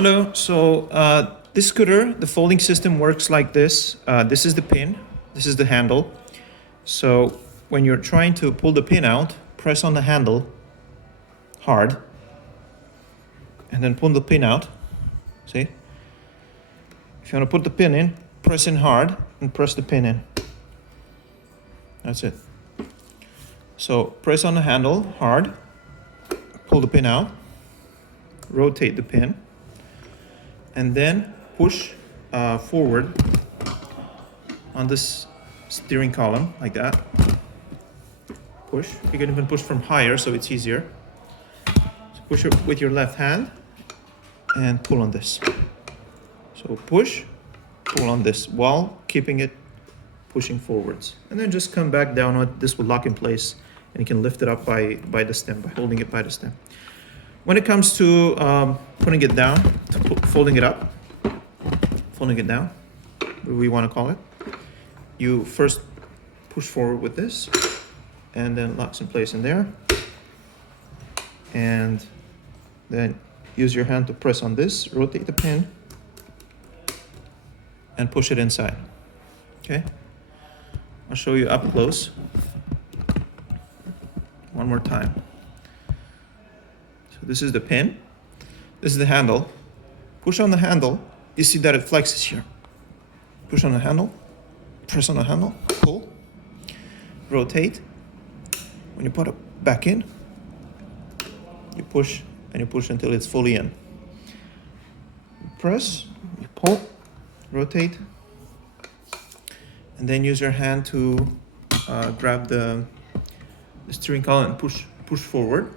Hello. This scooter, the folding system works like this. This is the pin. This is the handle. So when you're trying to pull the pin out, press on the handle hard and then pull the pin out. See? If you want to put the pin in, press in hard and press the pin in. That's it. So press on the handle hard, pull the pin out, rotate the pin, and then push forward on this steering column like that. Push. You can even push from higher so it's easier. So push it with your left hand and pull on this. So push, pull on this while keeping it pushing forwards. And then just come back down on it. This will lock in place and you can lift it up by the stem, by holding it by the stem. When it comes to putting it down, folding it up, folding it down, whatever we want to call it, you first push forward with this and then locks in place in there. And then use your hand to press on this, rotate the pin, and push it inside. Okay? I'll show you up close. One more time. So this is the pin. This is the handle. Push on the handle. You see that it flexes here. Push on the handle. Press on the handle. Pull. Rotate. When you put it back in, you push and you push until it's fully in. Press. You pull. Rotate. And then use your hand to grab the steering column and push forward.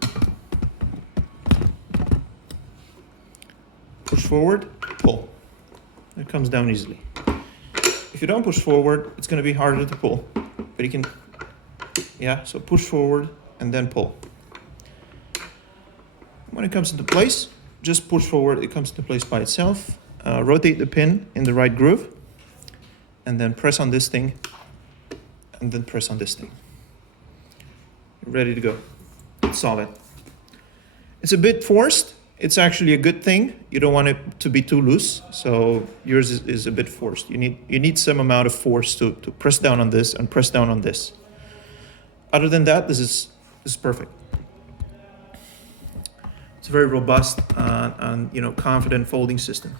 Push forward, pull. It comes down easily. If you don't push forward, it's going to be harder to pull. But you can, so push forward and then pull. When it comes into place, just push forward. It comes into place by itself. Rotate the pin in the right groove. And then press on this thing. And then press on this thing. You're ready to go. It's solid. It's a bit forced. It's actually a good thing. You don't want it to be too loose, so yours is a bit forced. You need some amount of force to press down on this and press down on this. Other than that, this is perfect. It's a very robust and confident folding system.